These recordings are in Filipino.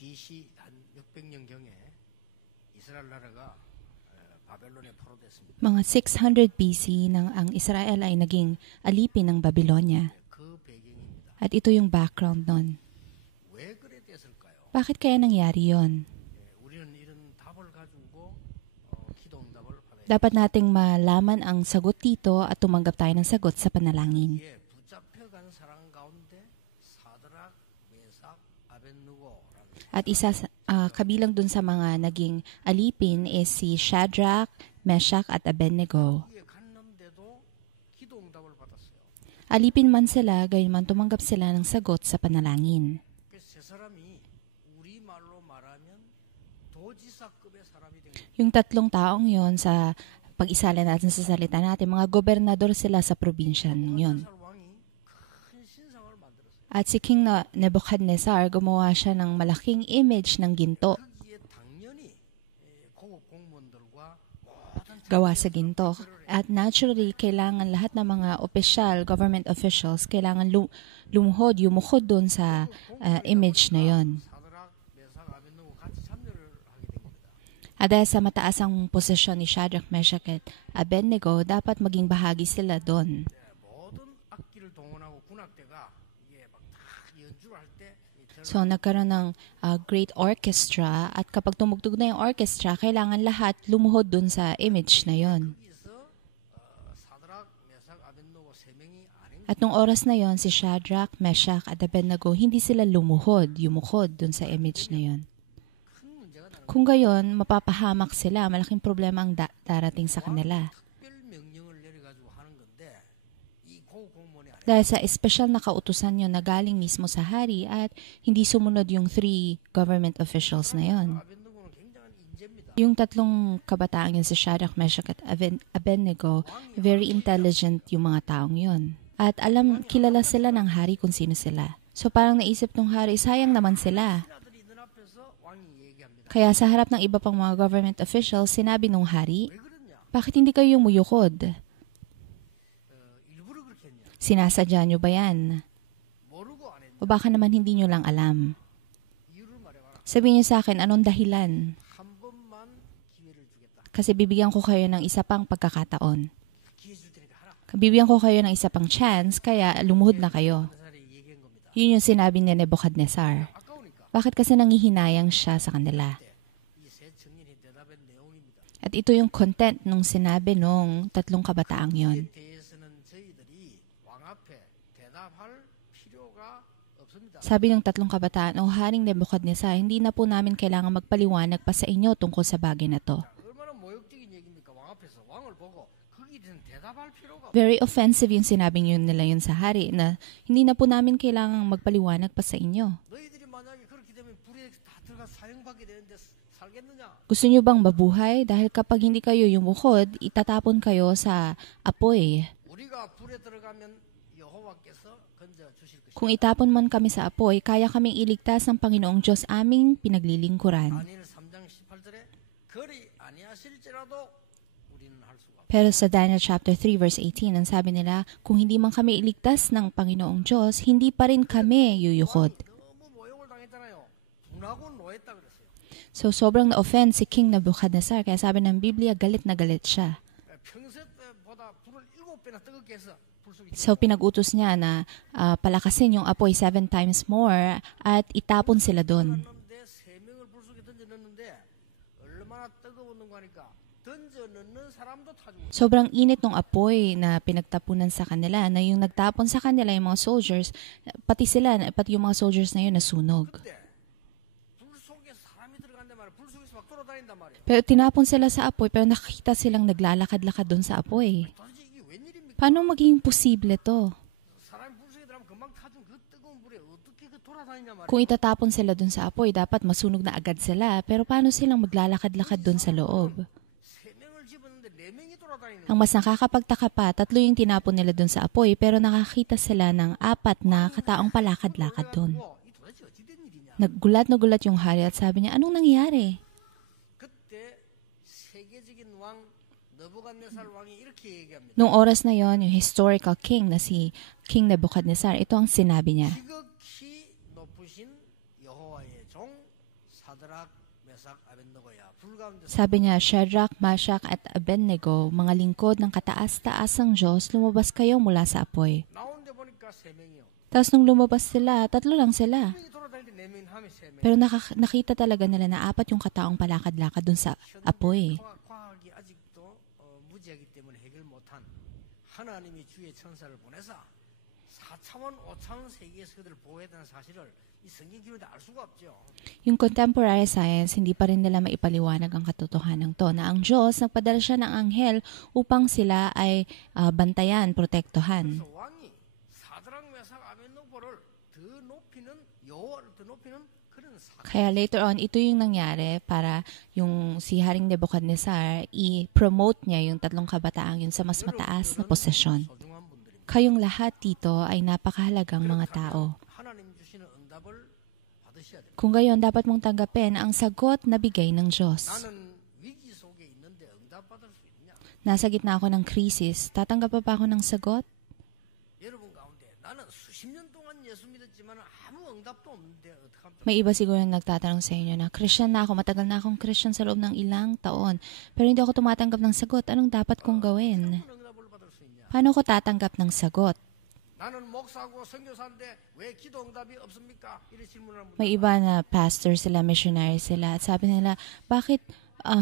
BC 한 600년경에 이스라엘 나라가 바벨론에 포로됐습니다. Mga 600 BC nang ang Israel ay naging alipin ng Babylonia. 그 배경입니다. At ito yung background nun. 왜 그래 됐을까요? Bakit kaya nangyari yon? 우리는 이런 답을 가지고 기도 응답을 받아야 Dapat nating malaman ang sagot dito at tumanggap tayo ng sagot sa panalangin. 예, 붙잡혀간 사람 가운데 사드락, 메삭, 아벳느고라는 At isa kabilang dun sa mga naging alipin is si Shadrach, Meshach at Abednego. 이에 갔는데도 기도 응답을 받았어요. Alipin man sila, gayunman tumanggap sila ng sagot sa panalangin. 세 사람이 우리 말로 말하면 도지사급의 사람이 된 거예요. Yung tatlong taong yon sa pag-isala natin sa salita natin, mga gobernador sila sa probinsya yon. 네부갓네살 왕이 큰 신상을 만들었어요. At si King Nebuchadnezzar, gumawa siya ng malaking image ng ginto. 거기에 당연히 고급 공무원들과 모든 Gawa sa ginto. At naturally, kailangan lahat ng mga opisyal, government officials, kailangan yumukhod doon sa image na yon. 사드락, 메삭, 아벳느고 같이 참여를 하게 된 겁니다. At dahil sa mataas ang posisyon ni Shadrach, Meshach at Abednego, dapat maging bahagi sila doon. 모든 악기를 동원하고 군악대가 이게 막 다 연주할 때 So, nagkaroon ng great orchestra at kapag tumugtog na yung orchestra, kailangan lahat lumuhod doon sa image na yon. 거기서 사드락, 메삭, 아벳느고 세 명이 아닌 At nung oras na yon, si Shadrach, Meshach at Abednego, hindi sila yumukhod doon sa image na yon. 큰 문제가 나는 Kung gayon, mapapahamak sila, malaking problema ang darating sa kanila. 특별 명령을 내려가지고 하는 건데 이 고급 공무원이 아닌 Dahil sa espesyal na kautusan yun na galing mismo sa hari at hindi sumunod yung 3 government officials na yon. 아벳느고는 굉장한 인재입니다. Yung tatlong kabataan yun, si Shadrach, Meshach at Abednego, very intelligent yung mga taong yun. At kilala sila ng hari kung sino sila. So parang naisip ng hari, sayang naman sila. 신하들이 눈앞에서 왕이 얘기합니다. Kaya sa harap ng iba pang mga government officials, sinabi nung hari, 왜 그러냐? bakit hindi kayo muyukod? 일부러 그렇게 했냐? Sinasadya nyo ba yan? 모르고 안 했냐? O baka 나man hindi nyo lang alam? 이유를 말해봐라. Sabihin nyo sa akin, anong dahilan? 한 번만 기회를 주겠다. Kasi bibigyan ko kayo ng isa pang pagkakataon. 기회 줄 테니까 하라. Bibigyan ko kayo ng isa pang chance, kaya lumuhod na kayo. 사람이 얘기한 겁니다. Yun yung sinabi ni Nebuchadnezzar. 아까우니까 Bakit kasi nangihinayang siya sa kanila? 이 세 청년이 대답한 내용입니다. At ito yung content nung sinabi nung tatlong kabataang yon. 이에 대해서는 저희들이 왕 앞에 대답할 필요가 없습니다. Sabi ng tatlong kabataan, O Haring Nebuchadnezzar, hindi na po namin kailangan magpaliwanag pa sa inyo tungkol sa bagay na to. 얼마나 모욕적인 얘기입니까? 왕 앞에서 왕을 보고 거기에 대해서 대답할 필요가 없습니다. Very offensive yung sinabing yun nila yun sa hari na hindi na po namin kailangang magpaliwanag pa sa inyo. 너희들이 만약에 그렇게 되면 불에 다 들어가 사형받게 되는데 살겠느냐? Gusto nyo bang mabuhay? Dahil kapag hindi kayo yumukhod, itatapon kayo sa apoy. 우리가 불에 들어가면 여호와께서 건져 주실 것이다. Kung itapon man kami sa apoy, kaya kaming iligtas ng Panginoong Diyos aming pinaglilingkuran. 다니엘 3장 18절에 거리 아니하실지라도 우리는 할 수가 없다. Pero sa Daniel chapter 3 verse 18, ang sabi nila, kung hindi man kami iligtas ng Panginoong Diyos, hindi pa rin kami yuyukod. 너무 모욕을 당했잖아요. 분하고 노했다 그랬어요. So sobrang na-offend si King Nebuchadnezzar, kaya sabi ng Biblia, galit na galit siya. 평소 때보다 불을 7배나 뜨겁게 해서 불속이 So pinag-utos niya na palakasin yung apoy 7 times more at itapon sila doon. 데 3명을 불속에 던져 넣는데 얼마나 뜨거웠는가 하니까 던져 넣는 사람도 타 죽었어요. Sobrang init ng apoy na pinagtapunan sa kanila, na yung nagtapon sa kanila yung mga soldiers, pati yung mga soldiers na yun nasunog. 근데 불 속에 사람이 들어간단 말이야. 불 속에서 막 돌아다닌단 말이야. Pero tinapon sila sa apoy, pero nakikita silang naglalakad-lakad doon sa apoy. 도대체 이게 웬일입니까? Paano maging posible to? 사람이 불 속에 들어가면 금방 타준 그 뜨거운 불에 어떻게 그 돌아다니냐 말이야. Kung itatapon sila doon sa apoy, dapat masunog na agad sila. Pero paano silang maglalakad-lakad doon sa loob? 3명을 집었는데 4명이 돌아다니는 Ang mas nakakapagtaka pa, 3 yung tinapon nila doon sa apoy, pero nakakita sila ng 4 na kataong palakad-lakad doon. 이 도대체 어찌 된 일이냐? Naggulat na gulat yung hari at sabi niya, anong nangyari? 그때 세계적인 왕 느부갓네살 왕이 이렇게 얘기합니다. Noong oras na yon, yung historical king na si King Nebuchadnezzar, ito ang sinabi niya. 지극히 높으신 여호와의 종 사드락, 메삭, 아벤느고야. 불 가운데 Sabi niya, Shadrach, Meshach at Abednego, mga lingkod ng kataas-taasang Diyos, lumabas kayo mula sa apoy. 나오는데 보니까 세 명이요. Tapos nung lumabas sila, 3 lang sila. 명이 돌아다니는데 네 명이 하면 세 명. Pero nakita talaga nila na 4 yung kataong palakad-lakad dun sa apoy. 과학이 아직도 무지하기 때문에 해결 못한 하나님이 주의 천사를 보내서 4차원, 5차원 세계에서 그들을 보호해야 되는 사실을 이 성경 기록에 알 수가 없죠. Yung contemporary science, hindi pa rin nila maipaliwanag ang katotohanan to na ang Diyos nagpadala siya ng anghel upang sila ay bantayan, protektohan. 그래서 왕이 사드락, 메삭, 아벤느고를 더 높이는 여호와를 더 높이는 그런 사건. Kaya later on, ito yung nangyari para yung si Haring Nebuchadnezzar i-promote niya yung 3 kabataang yun sa mas mataas na posisyon. 소중한 분들입니다. Kayong lahat dito ay napakahalagang mga tao. 하나님 주시는 응답을 받으셔야 됩니다. Kung gayon, dapat mong tanggapin ang sagot na bigay ng Diyos. 나는 위기 속에 있는데 응답받을 수 있느냐? Nasa gitna ako ng krisis, tatanggap pa ba ako ng sagot? 여러분 가운데 나는 수십 년 동안 예수 믿었지만 아무 응답도 없는데 어떡합니까? May iba siguro na nagtatanong sa inyo na, Christian na ako, matagal na akong Christian sa loob ng ilang taon, pero hindi ako tumatanggap ng sagot. Anong dapat kong gawin? 무슨 응답을 받을 수 있냐? Paano ko tatanggap ng sagot? 나는 목사고 선교사인데 왜 기도 응답이 없습니까? 이런 질문을 합니다. May iba na pastor sila, missionary sila, at sabi nila, bakit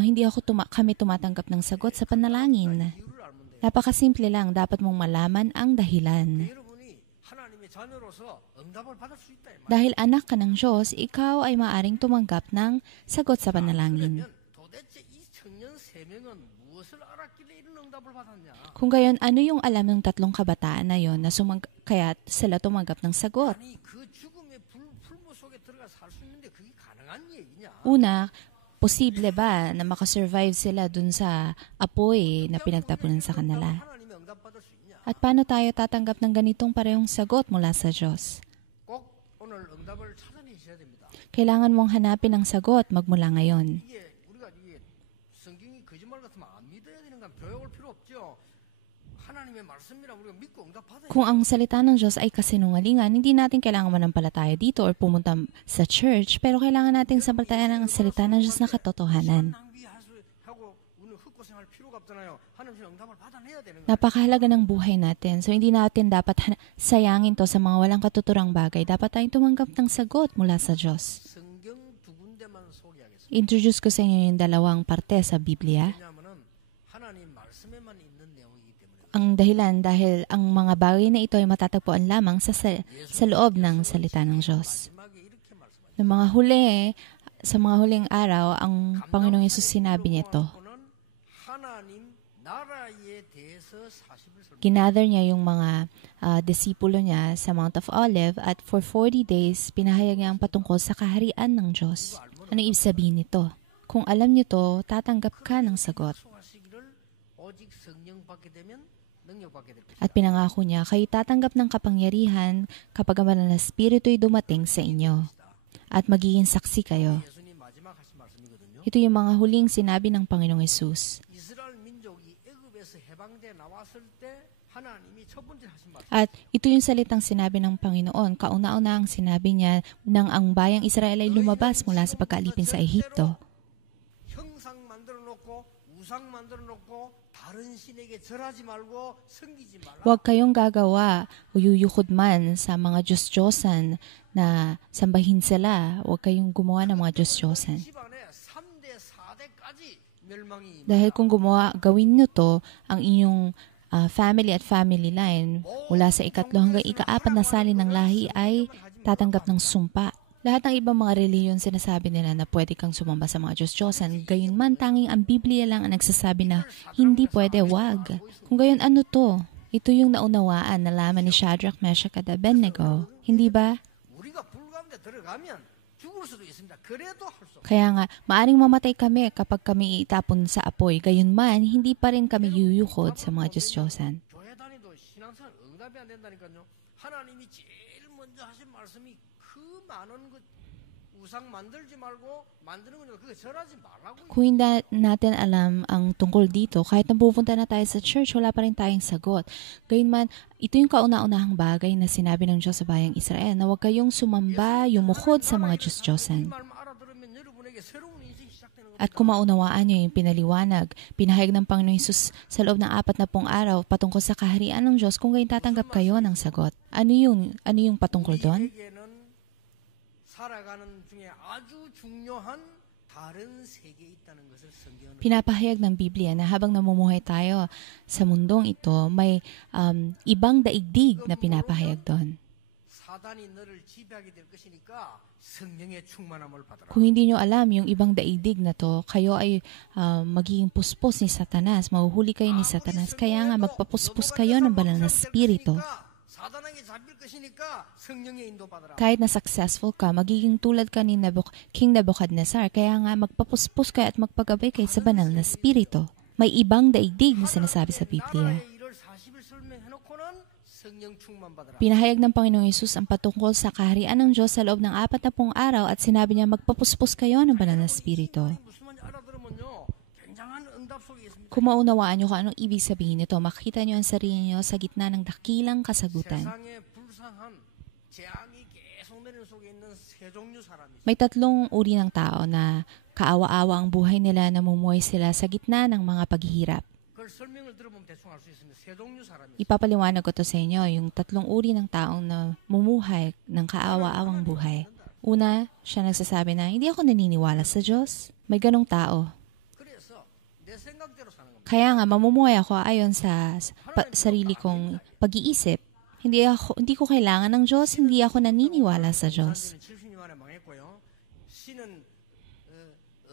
hindi kami tumatanggap ng sagot sa panalangin? 이유를 알면 돼요. Napakasimple lang, dapat mong malaman ang dahilan. 여러분이 하나님의 자녀로서 응답을 받을 수 있다 이 말이에요. Dahil anak ka ng Diyos, ikaw ay maaring tumanggap ng sagot sa panalangin. 그러면 도대체 이 청년 세 명은 무엇을 알았길래 이런 응답을 받았냐? Kung gayon, ano yung alam ng 3 kabataan na yon na kaya sila tumanggap ng sagot? 아니 그 죽음의 풀무 속에 들어가 살 수 있는데 그게 가능한 얘기냐? Una, posible ba na makasurvive sila dun sa apoy na pinagtapunan sa kanila? 하나님의 응답받을 수 있냐? At paano tayo tatanggap ng ganitong parehong sagot mula sa Diyos? 꼭 오늘 응답을 찾아내셔야 됩니다. Kailangan mong hanapin ang sagot magmula ngayon. 이게 우리가 이게 성경이 거짓말 같으면 안 믿어야 되는 건 배워올 필요 없죠. 하나님의 말씀이라 우리가 믿고 응답받아야 Kung ang salita ng Diyos ay kasinungalingan, hindi natin kailangan manampalataya dito or pumunta sa church, pero kailangan nating sampalatayan ang salita ng Diyos na katotohanan. 낭비할 수 하고 우리는 헛고생할 필요가 없잖아요. 하나님의 응답을 받아내야 되는 거예요. Napakahalaga ng buhay natin. So, hindi natin dapat sayangin to sa mga walang katuturang bagay. Dapat tayong tumanggap ng sagot mula sa Diyos. 성경 두 군데만 소개하겠습니다. Introduce ko sa inyo yung 2 parte sa Biblia. 왜냐하면 하나님 말씀에만 있는 내용이기 때문에 Ang 다hilan dahil ang mga bagay na ito ay matatagpuan lamang sa loob ng salita ng Diyos. 마지막에 이렇게 말씀하셨습니다. Sa mga huling araw, ang Panginoong Yesus sinabi niya ito. 하나님 나라에 대해서 40을 설명. Ginather niya yung mga disipulo niya sa Mount of Olive at for 40 days, pinahayag niya ang patungkol sa kaharian ng Diyos. Ano ibig sabihin nito? Kung alam niyo to, tatanggap ka ng sagot. 약속하시기를 오직 성령 받게 되면 능력 받게 될 것이다. At pinangako niya, kayo tatanggap ng kapangyarihan kapag ang banal na Espiritu'y dumating sa inyo. At magiging saksi kayo. 예수님 마지막 하신 말씀이거든요. Ito yung mga huling sinabi ng Panginoong Yesus. 이스라엘 민족이 애굽에서 해방돼 나왔을 때 하나님이 첫 번째 하신 말씀. At ito yung salitang sinabi ng Panginoon. Kauna-una ang sinabi niya nang ang bayang Israel ay lumabas mula sa pagkaalipin sa Ehipto. 형상 만들어 놓고 우상 만들어 놓고 다른 신에게 절하지 말고 섬기지 말라. Huwag kayong gagawa o yuyukod man sa mga Diyos-Diyosan na sambahin sila. Huwag kayong gumawa ng mga Diyos-Diyosan. 집안에 3대 4대까지 멸망이 Dahil kung gawin nyo to, ang inyong family at family line mula sa 3 hanggang 4 na sali ng lahi ay tatanggap ng sumpa. Lahat ng ibang mga reliyon sinasabi nila na pwede kang sumamba sa mga Diyos-Diyosan. Gayunman, tanging ang Biblia lang ang nagsasabi na hindi pwede, wag. Kung gayon, ano to? Ito yung naunawaan na laman ni Shadrach, Meshach at Abednego. Hindi ba? 우리가 불 가운데 들어가면 죽을 수도 있습니다. 그래도 할 수 없어요. Kaya nga, maaring mamatay kami kapag kami itapon sa apoy. Gayunman, hindi pa rin kami yuyukod sa mga Diyos-Diyosan. 교회 다니도 신앙생활 응답이 안 된다니까요. 하나님이 제일 먼저 하신 말씀이 그 많은 그 우상 만들지 말고 만드는 거니까 그거 절하지 말라고. Kung hindi natin alam ang tungkol dito, kahit napupunta na tayo sa church, wala pa rin tayong sagot. Gayunman, ito yung kauna-unahang bagay na sinabi ng Diyos sa bayang Israel, na huwag kayong sumamba, yumukod sa mga Diyos-Diyosan. 이 말만 알아들으면 여러분의 At kung maunawaan niyo yung pinaliwanag, pinahayag ng Panginoong Hesus sa loob ng 40 araw patungkol sa kaharian ng Diyos, kung gayon tatanggap kayo ng sagot. Ano yung patungkol doon? 우리에게는 살아가는 중에 아주 중요한 다른 세계에 있다는 것을 성경은 Pinapahayag ng Biblia na habang namumuhay tayo sa mundong ito, may ibang daigdig na pinapahayag doon. 사단이 너를 지배하게 될 것이니까 성령의 충만함을 받아라. Kung hindi nyo alam yung ibang daigdig na to, kayo ay magiging puspos ni Satanas, mahuhuli kayo ni Satanas. Kaya nga magpapuspos kayo ng banal na spirito. 사단에게 잡힐 것이니까 성령의 인도 받아라. Kahit na successful ka, magiging tulad ka ni King Nebuchadnezzar. Kaya nga magpapuspos kayo at magpagabay kayo sa banal na spirito. May ibang daigdig na sinasabi sa Biblia. 나라의 일을 40일 설명해놓고는 성령 충만 받아라. Pinahayag ng Panginoong Hesus ang patungkol sa kaharian ng Diyos sa loob ng 40 araw at sinabi niya magpapuspos kayo ng banal na spirito. 무슨 말인지 알아들으면요, 굉장한 응답 속에 있습니다. Kung maunawaan nyo kung anong ibig sabihin nito, makita nyo ang sarili nyo sa gitna ng dakilang kasagutan. 세상에 불쌍한 재앙이 계속 내리는 속에 있는 세 종류 사람이 있어요. May 3 uri ng tao na kaawa-awa ang buhay nila, namumuhay sila sa gitna ng mga paghihirap. 그걸 설명을 들어보면 대충 알 수 있습니다. 세 종류 사람이 있어요. Ipapaliwanag ko to sa inyo, yung 3 uri ng taong na mumuhay ng kaawa-awang buhay. Una, siya nagsasabi na, hindi ako naniniwala sa Diyos. May ganong tao. 그래서 내 생각대로 사는 겁니다. Kaya nga, mamumuhay ako ayon sa sarili kong pag-iisip. Hindi ko kailangan ng Diyos, hindi ako naniniwala sa Diyos. 70년 만에 망했고요. 신은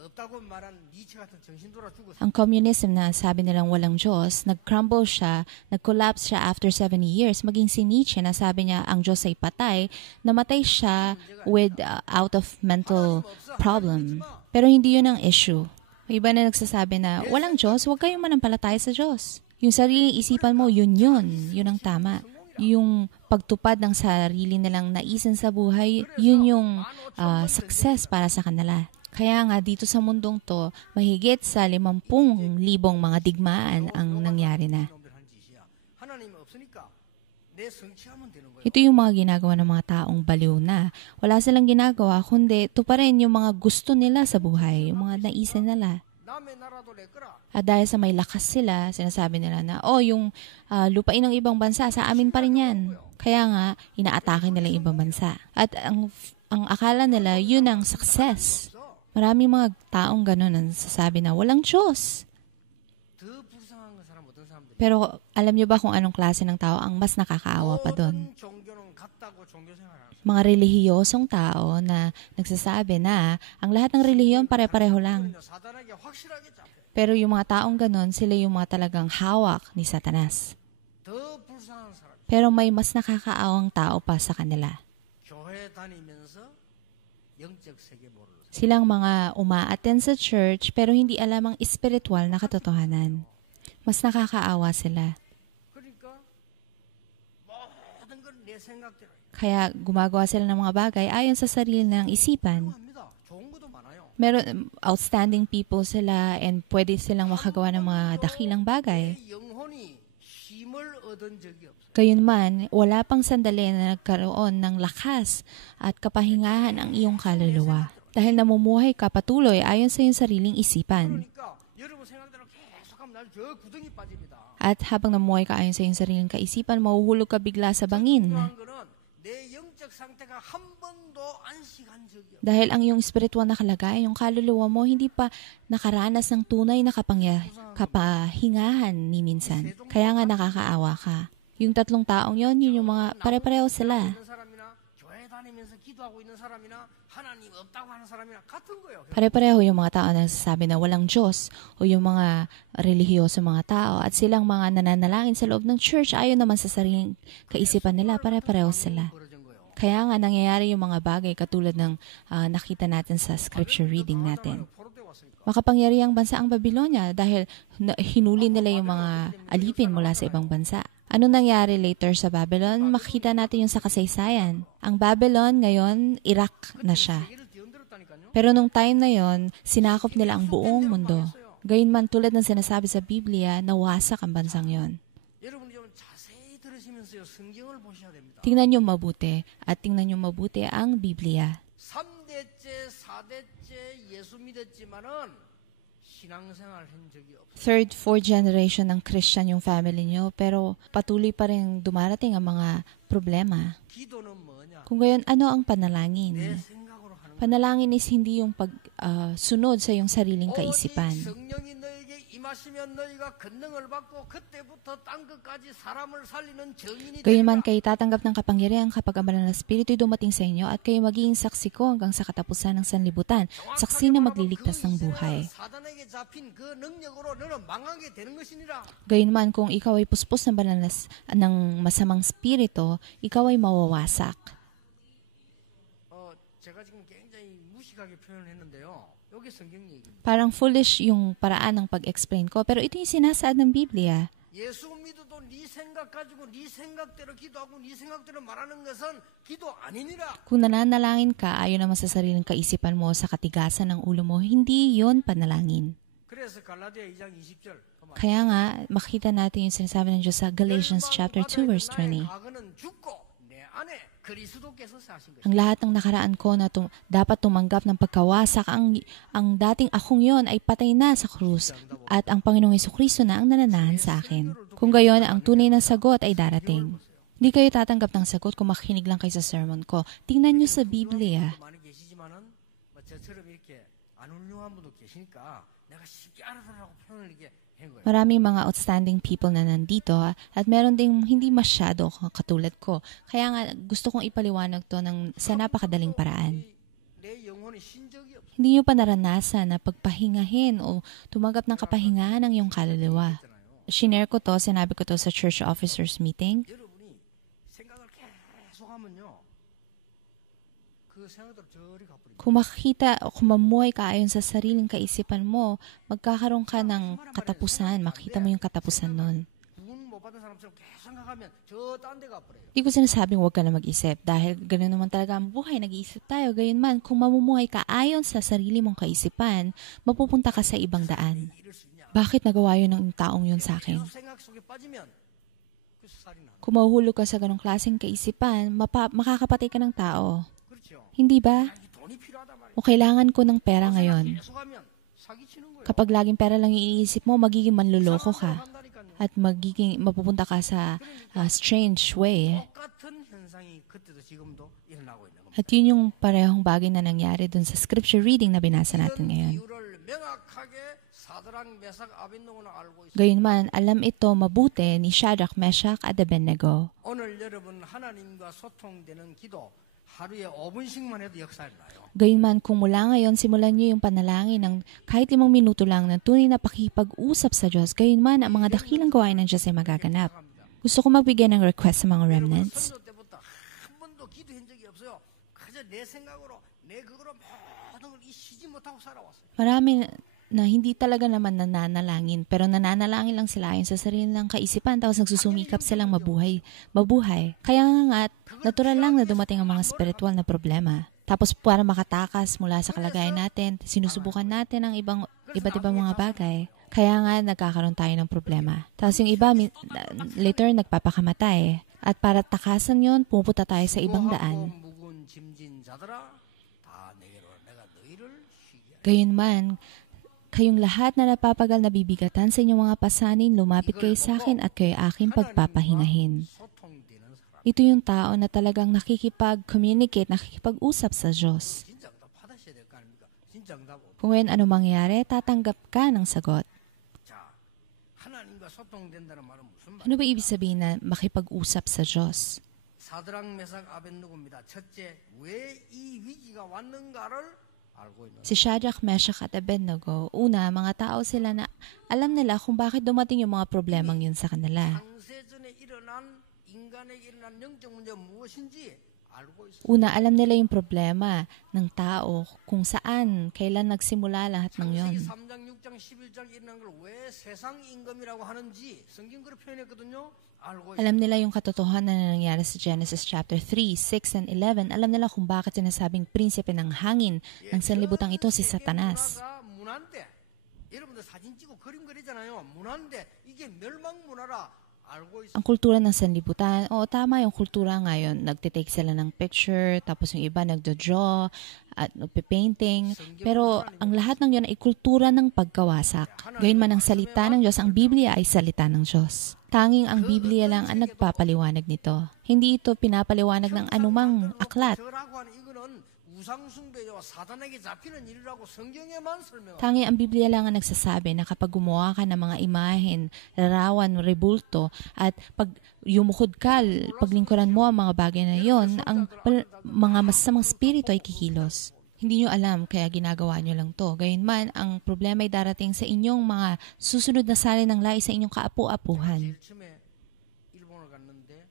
없다고 말한 니체 같은 정신돌아 죽었어요. Ang communism na sabi nilang walang Diyos, nag-crumble siya, nag-collapse siya after 70 years. Maging si Nietzsche na sabi niya ang Diyos ay patay, namatay siya with out of mental problem. Pero hindi yun ang issue. May iba na nagsasabi na walang Diyos, huwag kayong manampalataya sa Diyos. Yung sariling isipan mo, yun ang tama. Yung pagtupad ng sarili nilang naisin sa buhay, yun yung success para sa kanila. Kaya nga dito sa mundong to, mahigit sa 50,000 mga digmaan ang nangyari na. 하나님이 없으니까 내 성취하면 되는 거예요. Ito yung mga ginagawa ng mga taong baliw na. Wala silang ginagawa, kundi ito pa rin yung mga gusto nila sa buhay, yung mga naisin nila. 남의 나라도 내 거라. At dahil sa may lakas sila, sinasabi nila na, yung lupain ng ibang bansa, sa amin pa rin yan. Kaya nga, inaatake nila yung ibang bansa. At ang akala nila, yun ang success. Maraming mga taong gano'n ang sasabi na walang Diyos. 더 불쌍한 사람 어떤 사람들이 Pero alam niyo ba kung anong klase ng tao ang mas nakakaawa pa doon? 모든 종교는 같다고 종교 생활하는 사람. Mga relihiyosong tao na nagsasabi na ang lahat ng relihiyon pare-pareho lang. 사단에게 확실하게 잡혀. Pero yung mga taong gano'n, sila yung mga talagang hawak ni Satanas. 더 불쌍한 사람. Pero may mas nakakaawang tao pa sa kanila. 교회 다니면서 영적 세계 모르는 사람. Silang mga uma-attend sa church pero hindi alam ang espiritual na katotohanan. Mas nakakaawa sila. 그러니까 모든 걸 내 생각대로 해요. Kaya gumagawa sila ng mga bagay ayon sa sarili ng isipan. 합니다. 좋은 것도 많아요. Meron outstanding people sila and pwede silang makagawa ng mga dakilang bagay. 내 영혼이 힘을 얻은 적이 없어요. Gayunman, wala pang sandali na nagkaroon ng lakas at kapahingahan ang iyong kaluluwa. Dahil namumuhay ka patuloy ayon sa iyong sariling isipan. 그러니까 여러분 생각대로 계속하면 날 저 구덩이 빠집니다. At habang namumuhay ka ayon sa iyong sariling kaisipan, mahuhulog ka bigla sa bangin. 중요한 거는 내 영적 상태가 한 번도 안식한 적이 없어요. Dahil ang iyong spiritual na kalagayan, yung kaluluwa mo, hindi pa nakaranas ng tunay na kapahingahan ni minsan. Kaya nga nakakaawa ka. Yung 3 taong yon, yun yung mga pare-pareho sila. 있는 사람이나 교회 다니면서 기도하고 있는 사람이나 하나님 없다고 하는 사람이나 같은 거예요. Pare-pareho yung mga tao na nagsasabi na walang Diyos o yung mga relihiyoso mga tao at silang mga nananalangin sa loob ng church ayon naman sa sariling kaisipan nila, pare-pareho sila. 벌어진 거예요. Kaya nga nangyayari yung mga bagay katulad ng nakita natin sa scripture reading natin. 포로돼 왔으니까. Makapangyarihang bansa ang Babylonia dahil hinuli nila yung mga alipin mula sa ibang bansa. Ano nangyari later sa Babylon? Makita natin yung sa kasaysayan. Ang Babylon ngayon, Iraq na siya. 세계를 뒤흔들었다니까요. Pero nung time na yon, sinakop nila ang buong mundo. Gayunman tulad ng sinasabi sa Biblia, nawasak ang bansang yon. 여러분 좀 자세히 들으시면서요. 성경을 보셔야 됩니다. Tingnan niyo mabuti at tingnan niyo mabuti ang Biblia. 3대째, 4대째 예수 믿었지만은 신앙생활 한 적이 없어요. third, fourth generation ng Christian yung family nyo, pero patuloy pa rin dumarating ang mga problema. 기도는 뭐냐? Kung gayon, ano ang 내 panalangin? 생각으로 하는 거예요. Panalangin is hindi yung sunod sa iyong sariling 오직 kaisipan. 성령이 너에게 임하시면 너희가 권능을 받고 그때부터 땅 끝까지 사람을 살리는 증인이 Gayunman 되리라. kayo tatanggap ng kapangyarihan kapag ang banal na Espiritu dumating sa inyo at kayo magiging saksi ko hanggang sa katapusan ng sanlibutan, saksi na magliligtas ng buhay. 사단에게 잡힌 그 능력으로 너는 망하게 되는 것이니라. Gayunman kung ikaw ay puspos ng banal ng masamang spirito, ikaw ay mawawasak. 제가 지금 굉장히 무식하게 표현을 했는데요. 여기 성경 얘기입니다. Parang foolish yung paraan ng pag-explain ko, pero ito yung sinasaad ng Biblia. 예수 믿어도 네 생각 가지고 네 생각대로 기도하고 네 생각대로 말하는 것은 기도 아니니라. Kung nananalangin ka, ayon naman sa sariling kaisipan mo, sa katigasan ng ulo mo, hindi yon panalangin. 그래서 갈라디아 2장 20절. Kaya nga, makita natin yung sinasabi ng Diyos sa Galatians chapter 2 verse 20. 과거는 죽고 내 안에 그리스도께서 사신 것이다. Ang lahat ng nakaraan ko na dapat tumanggap ng pagkawasak, ang dating akong yon ay patay na sa krus at ang Panginoong Jesucristo na ang nananahan sa akin. Kung gayon, ang tunay na sagot ay darating. Hindi kayo tatanggap ng sagot kung makinig lang kayo sa sermon ko. Tingnan nyo sa Biblia. 많이 계시지만은 저처럼 이렇게 안 훌륭한 분도 계시니까 내가 쉽게 알아들으라고 표현을 이렇게 한 거예요. Maraming mga outstanding people na nandito at meron ding hindi masyado katulad ko. Kaya nga gusto kong ipaliwanag to sa napakadaling paraan. 내 영혼이 신 적이 없어요. Hindi nyo pa naranasan na pagpahingahin o tumanggap ng kapahingahan ng iyong kaluluwa. Shinare ko to, sinabi ko to sa church officers meeting. 여러분이 생각을 계속 하면요. 그 생각대로 저리 가버립니다. Kung makikita o kung mamuhay ka ayon sa sariling kaisipan mo, magkakaroon ka ng katapusan. Makita mo yung katapusan nun. 구원 못 받은 사람처럼 계속 생각하면 저 딴 데 가버려요. Hindi ko sinasabing huwag ka na mag-isip dahil ganoon naman talaga ang buhay, nag-iisip tayo. Gayunman, kung mamumuhay ka ayon sa sarili mong kaisipan, mapupunta ka sa ibang daan. 이럴 수 있냐? Bakit nagawa yun ng taong yun sa akin? 계속 생각 속에 빠지면 그 살이 나. Kung mahuhulog ka sa ganong klaseng kaisipan, makakapatay ka ng tao. 그렇죠. Hindi ba? 이게 돈이 필요하단 말이에요. O kailangan ko ng pera ngayon. 계속하면 사기치는 거예요. Kapag laging pera lang yung iniisip mo, magiging manluloko ka. 한다니까요. At mapupunta ka sa strange way. 똑같은 현상이 그때도 지금도 일어나고 있는 겁니다. At yun yung parehong bagay na nangyari dun sa scripture reading na binasa natin ngayon. 이유를 명확하게 사드랑 메삭 아벤노고는 알고 있어요. Gayunman, alam ito mabuti ni Shadrach, Meshach at Abednego. 오늘 여러분 하나님과 소통되는 기도 하루에 5분씩만 해도 역사를 나요. Gayunman, kung mula ngayon, simulan niyo yung panalangin ng kahit 5 minuto lang ng tunay na pakikipag-usap sa Diyos. Gayunman, ang mga dakilang gawain ng Diyos ay magaganap. Gusto ko magbigay ng request sa mga remnants. 선조 때부터 한 번도 기도한 적이 없어요. 그저 내 생각으로 내 그거로 모든 걸 쉬지 못하고 살아왔어요. Marami na hindi talaga naman nananalangin, pero nananalangin lang sila ayon sa sarili ng kaisipan, tapos nagsusumikap silang mabuhay. Kaya nga, natural lang na dumating ang mga spiritual na problema. Tapos para makatakas mula sa kalagayan natin, sinusubukan natin ang iba't ibang mga bagay. Kaya nga, nagkakaroon tayo ng problema. Tapos yung iba, later nagpapakamatay. At para takasan yon, pupunta tayo sa ibang daan. 묵은 짐진 자들아 다 내게로 내가 너희를 쉬게 하리라. Gayunman, kayong lahat na napapagal na bibigatan sa inyong mga pasanin, lumapit kayo sa akin at kayo aking pagpapahingahin. 소통되는 사람. Ito yung tao na talagang nakikipag-communicate, nakikipag-usap sa Diyos. 진짜 응답 받으셔야 될 거 아닙니까? 진짜 응답 없. Kung ngayon ano mangyari, tatanggap ka ng sagot. 자, 하나님과 소통된다는 말은 무슨 말? Ano ba ibig sabihin na makipag-usap sa Diyos? 사드랑 메삭 아벤누고입니다. 첫째, 왜 이 위기가 왔는가를 알고 있는. Si Shadrach, Meshach at Abednego, una, mga tao sila na alam nila kung bakit dumating yung mga problemang yun sa kanila. 창세전에 일어난 인간에게 일어난 영적 문제가 무엇인지 알고 있어요. Una, alam nila yung problema ng tao, kung saan, kailan nagsimula lahat ng yun. 창세기 3장, 6장, 11장 일어난 걸 왜 세상 임금이라고 하는지 성경 그렇게 표현했거든요. 알고 있어요. Alam nila yung katotohanan na nangyari sa Genesis chapter 3, 6, and 11. Alam nila kung bakit sinasabing prinsipe ng hangin ng sanlibutan ito si Satanas. 문화가 문화인데 여러분들 사진 찍고 그림 그리잖아요. 문화인데 이게 멸망 문화라 알고 있어요. Ang kultura ng sanlibutan, tama yung kultura ngayon. Nagtitake sila ng picture, tapos yung iba nagdo-draw. at nagpe-painting. Pero ang lahat ng yun ay kultura ng pagkawasak. Gayunman ang salita ng Diyos, ang Biblia ay salita ng Diyos. Tanging ang Biblia lang ang nagpapaliwanag nito. Hindi ito pinapaliwanag ng anumang aklat. 절하고 하는 이거는 우상숭배와 사단에게 잡히는 일이라고 성경에만 설명합니다. Tangi ang Biblia lang ang nagsasabi na kapag gumawa ka ng mga imahen, larawan, rebulto, at pag yumukhod ka, paglingkuran mo ang mga bagay na yon, ang mga masasamang spirito ay kikilos. Hindi nyo alam, kaya ginagawa nyo lang to. Gayunman, ang problema ay darating sa inyong mga susunod na sali ng lahi sa inyong kaapu-apuhan. 제일 처음에 일본을 갔는데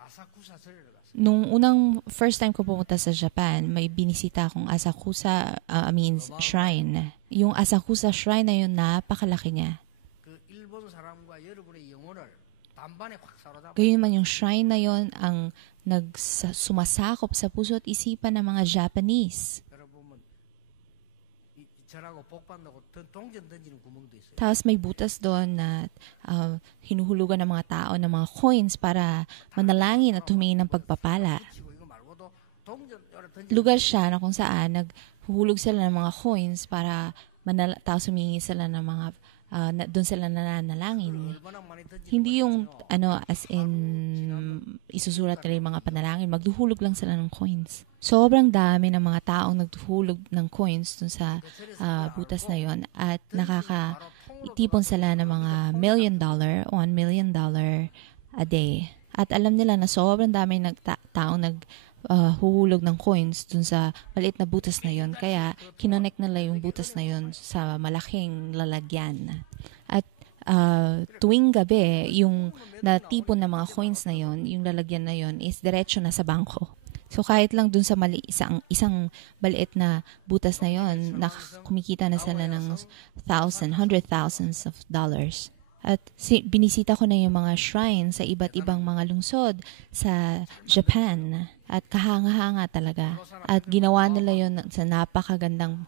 아사쿠사 절에 갔어요. Nung first time ko pumunta sa Japan, may binisita akong Asakusa, shrine. Yung Asakusa shrine na yun, napakalaki niya. 그 일본 사람과 여러분의 영혼을 단번에 확 사로잡아. Gayunman yung shrine na yon ang sumasakop sa puso at isipan ng mga Japanese. 여러분 보면 절하고 복받는다고 동전 던지는 구멍도 있어요. Tapos may butas doon na hinuhulugan ng mga tao ng mga coins para manalangin at humingi ng pagpapala. 치고 이거 말고도 동전 여러 던지. Lugar siya na kung saan naghuhulog sila ng mga coins para tapos humingi sila ng mga doon sila nananalangin. 얼마나 많이 던지. Hindi yung as in isusulat nila yung mga panalangin, magduhulog lang sila ng coins. Sobrang dami ng mga taong nagduhulog ng coins dun sa butas na yon at itipon sila ng mga $1 million, $1 million a day. At alam nila na sobrang dami taong huhulog ng coins dun sa maliit na butas na yon. Kaya kinonek nila yung butas na yon sa malaking lalagyan. At tuwing gabi, yung natipon na mga coins na yon, yung lalagyan na yon is diretso na sa bangko. So kahit lang dun sa isang maliit na butas na yon, kumikita na sila ng hundred thousands of dollars. At binisita ko na yung mga shrine sa iba't ibang mga lungsod sa Japan. At kahanga-hanga talaga. At ginawa nila yon sa napakagandang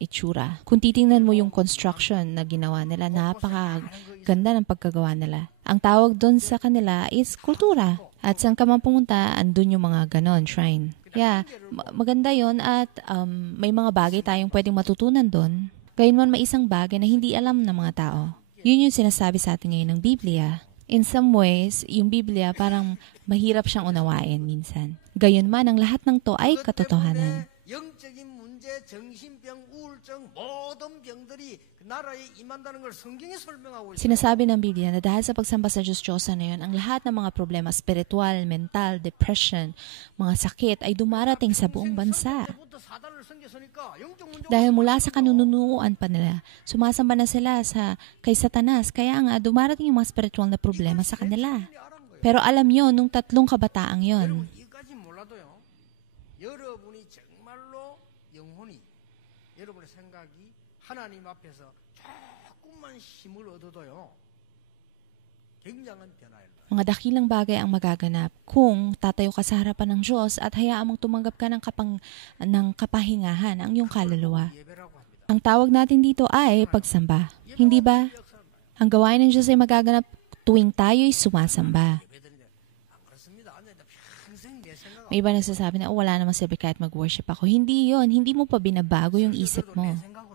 itsura. Kung titingnan mo yung construction na ginawa nila, napakaganda ng pagkagawa nila. Ang tawag doon sa kanila is kultura. At saan ka man pumunta, andun yung mga ganon, shrine. Yeah, maganda yon at may mga bagay tayong pwedeng matutunan doon. Gayunman may isang bagay na hindi alam ng mga tao. Yun yung sinasabi sa atin ngayon ng Biblia. In some ways, yung Biblia parang mahirap siyang unawain minsan. Gayunman, ang lahat ng to ay katotohanan. 영적인 문제, 정신병, 우울증, 모든 병들이 그 나라에 임한다는 걸 성경이 설명하고 있어요. Sinasabi ng Biblia na dahil sa pagsamba sa Diyos-Diyosa na yun, ang lahat ng mga problema, spiritual, mental, depression, mga sakit ay dumarating sa buong bansa. 사단을 섬겼으니까 영적 문제 Dahil mula sa kanununuan pa nila, sumasamba na sila kay Satanas. Kaya nga, dumarating yung mga spiritual na problema sa kanila. Pero alam nyo, nung 3 kabataang yon, 이까지 몰라도요. 여러분이 정말로 영혼이 여러분의 생각이 하나님 앞에서 조금만 힘을 얻어도요. 굉장한 변화예요. mga dakilang bagay ang magaganap kung tatayo ka sa harapan ng Diyos at hayaan mong tumanggap ka ng kapahingahan ang iyong kaluluwa. 예배라고 합니다. Ang tawag natin dito ay pagsamba. Hindi ba? Ang gawain ng Diyos ay magaganap tuwing tayo'y sumasamba. 예배드리는데 안 그렇습니다. 앉아있다 평생 내 생각 May iba nagsasabi na, wala namang silbi kahit mag-worship ako. Hindi yon. Hindi mo pa binabago yung isip mo.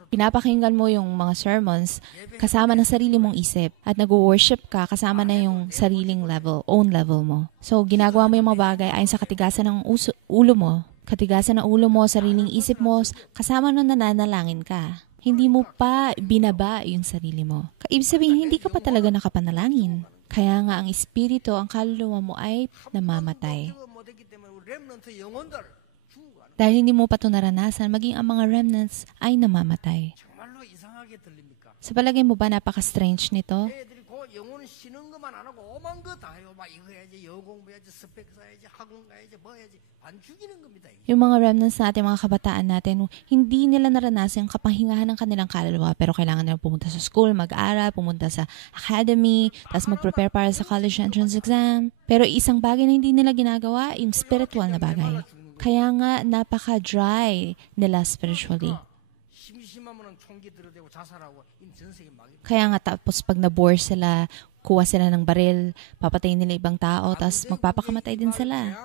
Pinapakinggan mo yung mga sermons kasama ng sarili mong isip at nag-worship ka kasama na yung sariling level, own level mo. So, ginagawa mo yung mga bagay ayon sa katigasan ng ulo mo. Katigasan ng ulo mo, sariling isip mo, kasama nung nananalangin ka. Hindi mo pa binaba yung sarili mo. Ibig sabihin, hindi ka pa talaga nakapanalangin. Kaya nga ang espiritu, ang kaluluwa mo ay namamatay. 못했기 때문에 우리 렘넌트 영혼들 죽어가는 Dahil hindi mo pa ito naranasan, maging ang mga remnants ay namamatay. 정말로 이상하게 들립니까? Sa palagay mo ba napaka-strange nito? 애들이 그 영혼 쉬는 것만 안 하고 오만 거 다 해요. 막 이거 해야지, 여 공부해야지, 스펙 쌓아야지, 학원 가야지, 뭐 해야지. 반 죽이는 겁니다. 이게. Yung mga remnants natin, mga kabataan natin, hindi nila naranasan yung kapahingahan ng kanilang kaluluwa, pero kailangan nila pumunta sa school, mag-aral, pumunta sa academy, tapos mag-prepare para sa college entrance exam. Pero isang bagay na hindi nila ginagawa, yung spiritual na bagay. Kaya nga, napaka-dry nila spiritually. 심심하면 총기 들어대고 자살하고 이 전세계 막이. Kaya nga, tapos pag na-bore sila, kuha sila ng baril, papatayin nila ibang tao, tapos magpapakamatay din sila.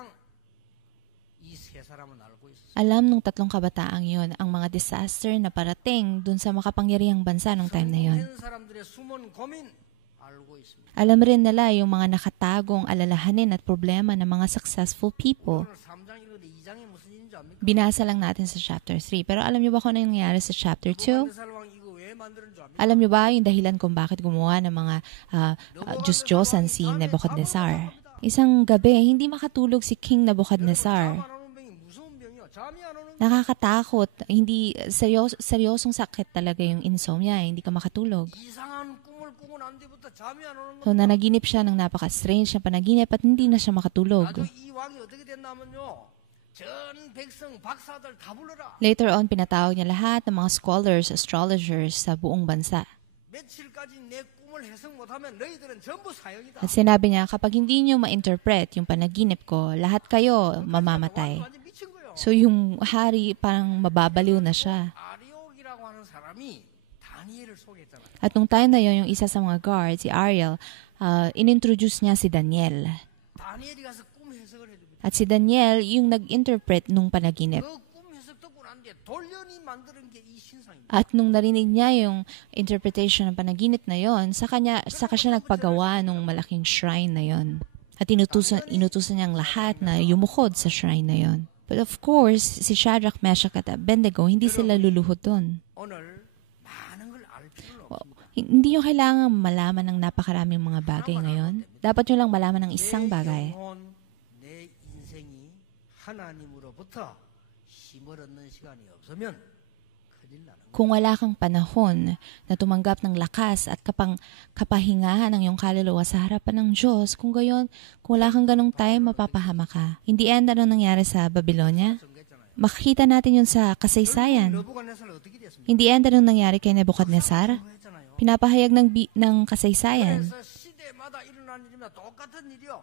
이 세 사람 사람은 알고 있었어요. Alam nung tatlong kabataang yon ang mga disaster na parating dun sa makapangyarihang bansa nung time na yon. 성공한 사람들의 숨은 고민 알고 있습니다. Alam rin nila yung mga nakatagong alalahanin at problema ng mga successful people. 오늘 3장 읽는데 2장이 무슨 일인지 압니까? Binasa lang natin sa chapter 3. Pero alam niyo ba kung ano yung nangyari sa chapter 2? 살왕 이거 왜 만드는 줄 압니까? Alam niyo ba yung dahilan kung bakit gumawa ng mga Diyos-Diyosan si Nebuchadnezzar? Isang gabi, hindi makatulog si King Nebuchadnezzar. 잠 안 오는 병이 무서운 병이야. 잠이 안 오는 Nakakatakot. Hindi, seryosong sakit talaga yung insomnia. Hindi ka makatulog. 이상한 꿈을 꾸고 난 뒤부터 잠이 안 오는 So, 거. nanaginip siya ng napaka-strange na panaginip at hindi na siya makatulog. 나중에 이 왕이 어떻게 됐냐면요. 전 백성 박사들 다 불러라. Later on, pinatawag niya lahat ng mga scholars, astrologers sa buong bansa. 며칠까지 내 꿈을 해석 못하면 너희들은 전부 사형이다. At sinabi niya, kapag hindi niyo ma-interpret yung panaginip ko, lahat kayo mamamatay. 완전 미친 거예요. So, yung hari parang mababaliw na siya. 아리옥이라고 하는 사람이 다니엘을 소개했잖아요. At nung time na yon, yung isa sa mga guards, si Ariel, inintroduce niya si Daniel. 다니엘이 가서 꿈 해석을 해줍니다. At si Daniel, yung nag-interpret nung panaginip. 그꿈 해석 듣고 난 뒤에 돌연히 만드는 게 이 신상입니다. At nung narinig niya yung interpretation ng panaginip na yon, saka siya nagpagawa nung malaking shrine na yon. At inutusan niyang lahat na yumukhod sa shrine na yon. But of course, si Shadrach, Meshach at Abednego, hindi sila luluhod dun. 오늘 많은 걸 알 필요는 없습니다. Hindi nyo kailangan malaman ng napakaraming mga bagay ngayon. Dapat nyo lang malaman ng isang bagay. 영혼, 내 인생이 하나님으로부터 힘을 얻는 시간이 없으면 큰일 나는 거예요. Kung wala kang panahon na tumanggap ng lakas at kapahingahan ng iyong kaluluwa sa harapan ng Diyos, kung wala kang ganong time, mapapahama ka. Hindi end ano nangyari sa Babylonia? 정했잖아요. Makikita natin yun sa kasaysayan. 느부갓네살 어떻게 됐습니까? Hindi end ano nangyari kay Nebuchadnezzar? 했잖아요. Pinapahayag ng kasaysayan. 그래서 시대마다 일어난 일이면 똑같은 일이요.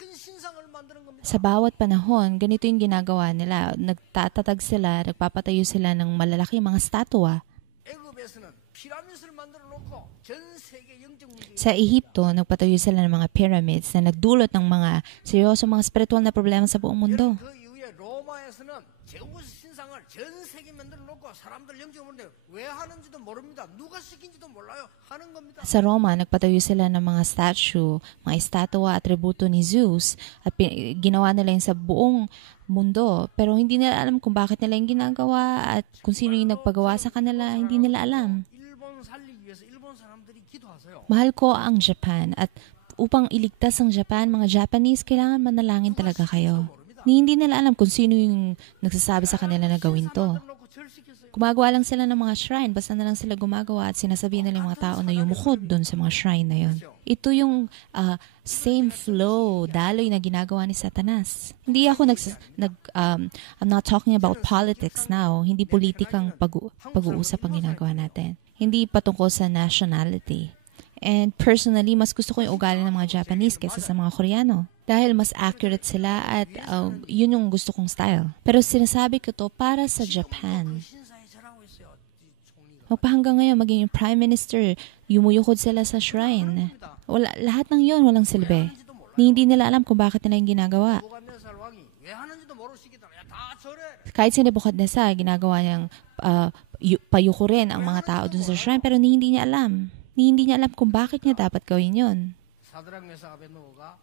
큰 신상을 만드는 겁니다. Sa bawat panahon, ganito yung ginagawa nila. Nagtatatag sila, nagpapatayo sila ng malalaki mga statua. 애굽에서는 피라미드를 만들어 놓고 전 세계 영적 문제. Sa Ehipto, nagpatayo sila ng mga pyramids na nagdulot ng mga seryosong mga spiritual na problema sa buong mundo. 그 이후에 로마에서는 제우스 신상을 전 세계 만들어 놓고 사람들 영적으로 보는데 왜 하는지도 모릅니다. 누가 시킨지도 몰라요. 하는 겁니다. Sa Roma, nagpatayo sila ng mga statue, mga estatwa, atributo ni Zeus at ginawa nila yun sa buong mundo. Pero hindi nila alam kung bakit nila yung ginagawa at kung sino yung nagpagawa sa kanila, hindi nila alam. 일본 살리기 위해서 일본 사람들이 기도하세요. Mahal ko ang Japan at upang iligtas ang Japan, mga Japanese, kailangan manalangin talaga kayo. Hindi nila alam kung sino yung nagsasabi sa kanila na gawin to. 만들어 놓고 절시켰어요. Gumagawa lang sila ng mga shrine, basta na lang sila gumagawa at sinasabihin nila yung mga tao na yumukhod doon sa mga shrine na yun. Ito yung same flow, daloy na ginagawa ni Satanas. Hindi ako I'm not talking about politics now. Hindi politikang pag-uusap ang ginagawa natin. Hindi patungkol sa nationality. And personally, mas gusto ko yung ugali ng mga Japanese kaysa sa mga Koreano. Dahil mas accurate sila at yun yung gusto kong style. Pero sinasabi ko to para sa Japan. 신사에 절하고 있어요. 이 총리가. Magpahanggang ngayon, maging yung Prime Minister, yumuyukod sila sa shrine. Lahat ng yun, walang silbi. Hindi nila alam kung bakit nila yung ginagawa. 느부갓네살 왕이 왜 하는지도 모르시겠다. 야, 다 절해. Kahit si Nebuchadnezzar, ginagawa niyang payukurin ang mga tao dun sa shrine, pero hindi niya alam. Hindi niya alam kung bakit niya dapat gawin yun. 사드락 메삭 아벤노고가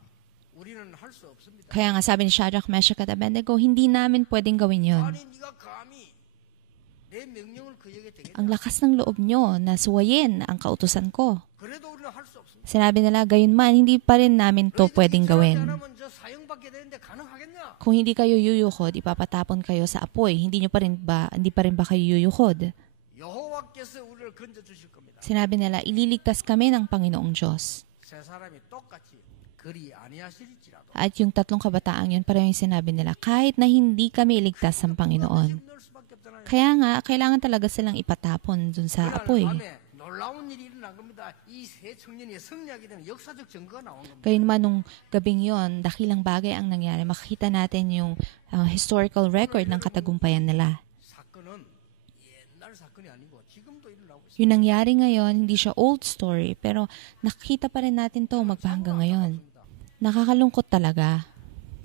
우리는 할 수 없습니다. Kaya nga sabi ni Shadrach, Meshach at Abednego, hindi namin pwedeng gawin yun. 아니 네가 감히 내 명령을 그에게 되겠다. Ang lakas ng loob nyo na suwayin ang kautusan ko. 그래도 우리는 할 수 없습니다. Sinabi nila, gayon man, hindi pa rin namin to pwedeng gawin. 하면 저 사형받게 되는데 가능하겠냐? Kung hindi kayo yuyukhod, ipapatapon kayo sa apoy. Hindi pa rin ba kayo yuyukhod? 여호와께서 우리를 건져 주실 겁니다. Sinabi nila, ililigtas kami ng Panginoong Diyos. 세 사람이 똑같이 그리 아니하실지라도 At yung tatlong kabataang yun, parang yung sinabi nila, kahit na hindi kami iligtas ng Panginoon. 넣을 수밖에 없잖아요. Kaya nga, kailangan talaga silang ipatapon dun sa apoy. 밤에 놀라운 일이 일어난 겁니다. 이 세 청년이 성리하게 되는 역사적 증거가 나온 겁니다. Gayun man nung gabing yon, dakilang bagay ang nangyari. Makikita natin yung historical record ng katagumpayan nila. 사건은 옛날 사건이 아니고 지금도 일어나고 있습니다. Yung nangyari ngayon, hindi siya old story, pero nakita pa rin natin to magpahanggang ngayon. Nakakalungkot talaga.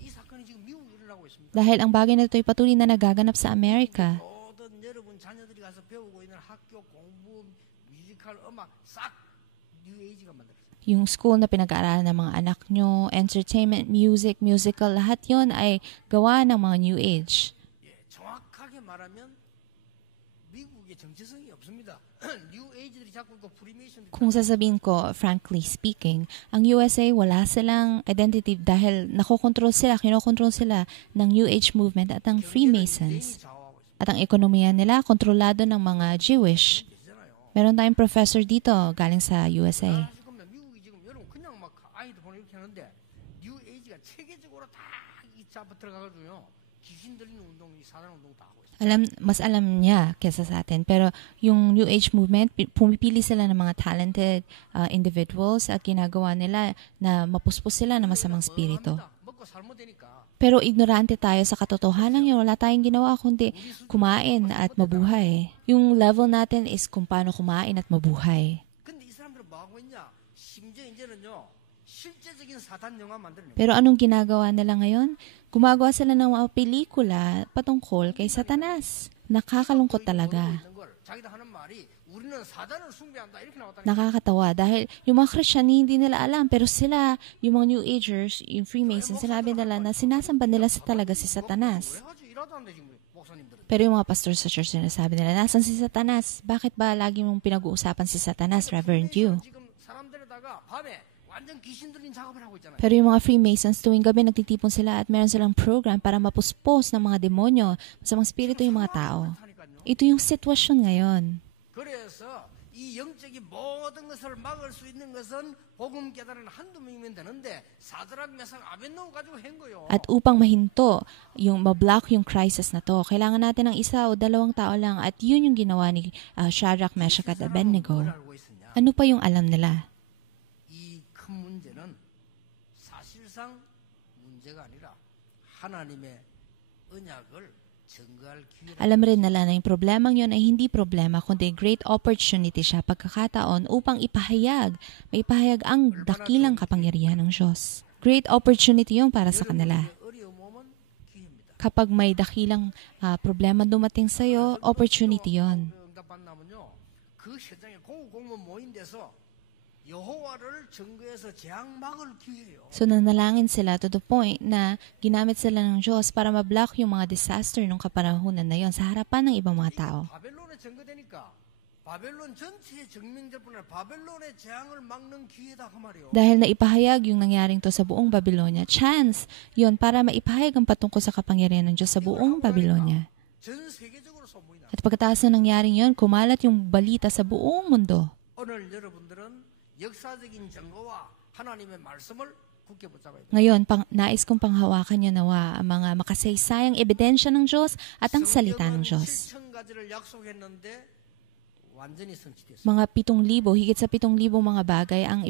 이 사건이 지금 미국에 일어나고 있습니다. Dahil ang bagay na ito ay patuloy na nagaganap sa Amerika. 모든 여러분 자녀들이 가서 배우고 있는 학교 공부, 뮤지컬, 음악 싹 뉴 에이지가 만들었어요. Yung school na pinag-aaralan ng mga anak nyo, entertainment, music, musical, lahat yon ay gawa ng mga New Age. 예, 정확하게 말하면 미국의 정체성이 없습니다. 뉴 에이지들이 자꾸 그 프리메이션 Kung sasabihin ko, frankly speaking, ang USA wala silang identity dahil kinokontrol sila ng New Age movement at ng Freemasons. 좌우하고 있습니다. At ang ekonomiya nila kontrolado ng mga Jewish. Meron tayong professor dito galing sa USA. 지금 미국이 지금 여러분 그냥 막 아이들 보내 이렇게 하는데 뉴 에이지가 체계적으로 다이 잡아 들어가가지고요 귀신 들리는 운동, 이 사단 운동 다 하고 있어요. Mas alam niya kesa sa atin. Pero yung New Age movement, pumipili sila ng mga talented individuals at ginagawa nila na mapuspos sila ng masamang spirito. 먹고 살면 되니까. Pero ignorante tayo sa katotohanan yun. Wala tayong ginawa kundi kumain at mabuhay. Yung level natin is kung paano kumain at mabuhay. 근데 이 사람들은 뭐 하고 있냐? 심지어 이제는요 실제적인 사단 영화 만들어내고 Pero anong ginagawa nila ngayon? Gumagawa sila ng mga pelikula patungkol kay Satanas. Nakakalungkot talaga. 있는 걸 자기들 하는 말이 우리는 사단을 숭배한다 이렇게 나왔다니까. Nakakatawa dahil yung mga Christian hindi nila alam pero sila, yung mga New Agers, yung Freemasons, sinabi nila na sinasamba nila talaga si Satanas. 왜 하지? 일하도 안 돼 지금 목사님들은. Pero yung mga pastor sa church sinasabi nila, nasan si Satanas? Bakit ba lagi mong pinag-uusapan si Satanas, Reverend you? 지금 사람들에다가 밤에 완전 귀신 들린 작업을 하고 있잖아요. Pero yung mga Freemasons, tuwing gabi nagtitipon sila at meron silang program para mapuspos ng mga demonyo, masamang spirito yung mga tao. Ito yung sitwasyon ngayon. 그래서 이 영적인 모든 것을 막을 수 있는 것은 복음 깨달은 한두 명이면 되는데 사드락 메삭 아벤노고 가지고 한 거요. At upang mahinto, yung mablock yung crisis na to, kailangan natin ng isa o dalawang tao lang at yun yung ginawa ni Shadrach, Meshach at Abednego. 뭘 알고 있었냐? Ano pa yung alam nila? 이 큰 문제는 사실상 문제가 아니라 하나님의 언약을 증거할 기회를 Alam rin nila na yung problemang yun ay hindi problema, kundi great opportunity siya, pagkakataon upang maipahayag ang dakilang kapangyarihan ng Diyos. Great opportunity yun para sa kanila. 어려움 오면 기회입니다. Kapag may dakilang problema dumating sa'yo, opportunity yun. 응답 받나면요. 그 현장에 공무원 모인 데서 여호와를 증거해서 재앙 막을 기회예요. So nanalangin sila to the point na ginamit sila ng Diyos para mablock yung mga disaster nung kapanahunan na yon sa harapan ng ibang mga tao. 바벨론에 증거되니까 바벨론 전체의 증명자뿐 아니라 바벨론의 재앙을 막는 기회다 그 말이에요. Dahil naipahayag yung nangyaring to sa buong Babylonia, chance yon para maipahayag ang patungkol sa kapangyarihan ng Diyos sa buong Babylonia. 전 세계적으로 소문이 나. At pagkatapos na nangyaring yon, kumalat yung balita sa buong mundo. 오늘 여러분들은 역사적인 증거와 하나님의 말씀을 굳게 붙잡아야 돼요. Ngayon, nais kong panghawakan nyo nawa ang mga makasaysayang ebidensya ng Diyos at ang salita ng Diyos. 7,000가지를 약속했는데 완전히 성취됐어요. Mga 7,000, higit sa 7,000 mga bagay ang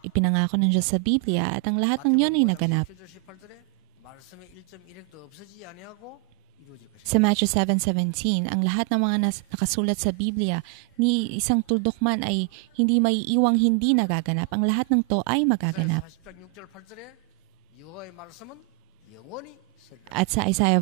ipinangako ng Diyos sa Biblia at ang lahat ng yon ay naganap. 18절에 말씀의 1.1획도 없어지지 아니하고 이루어질 것이다. Sa Matthew 7:17, ang lahat ng mga nakasulat sa Biblia, ni isang tuldok man ay hindi maiiwang hindi nagaganap. Ang lahat ng to ay magaganap. 40장 6절 8절에 여호와의 말씀은 영원히 설립. At sa Isaiah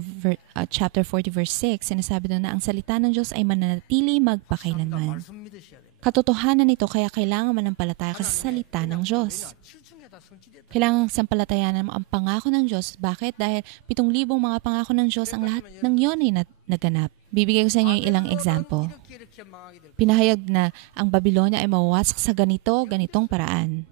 chapter 40 verse 6, sinasabi doon na ang salita ng Diyos ay mananatili magpakailanman. 말씀 믿으셔야 됩니다. Katotohanan nito kaya kailangan manampalataya ka sa salita ng Diyos. 7층에 다 성취됐다. Kailangan sampalatayanan mo ang pangako ng Diyos. Bakit? Dahil 7,000 mga pangako ng Diyos, ang lahat ng yon ay naganap. Bibigay ko sa inyo yung ilang example. 이렇게 망하게 될 Pinahayag na ang Babylonia ay mawawasak sa ganitong paraan.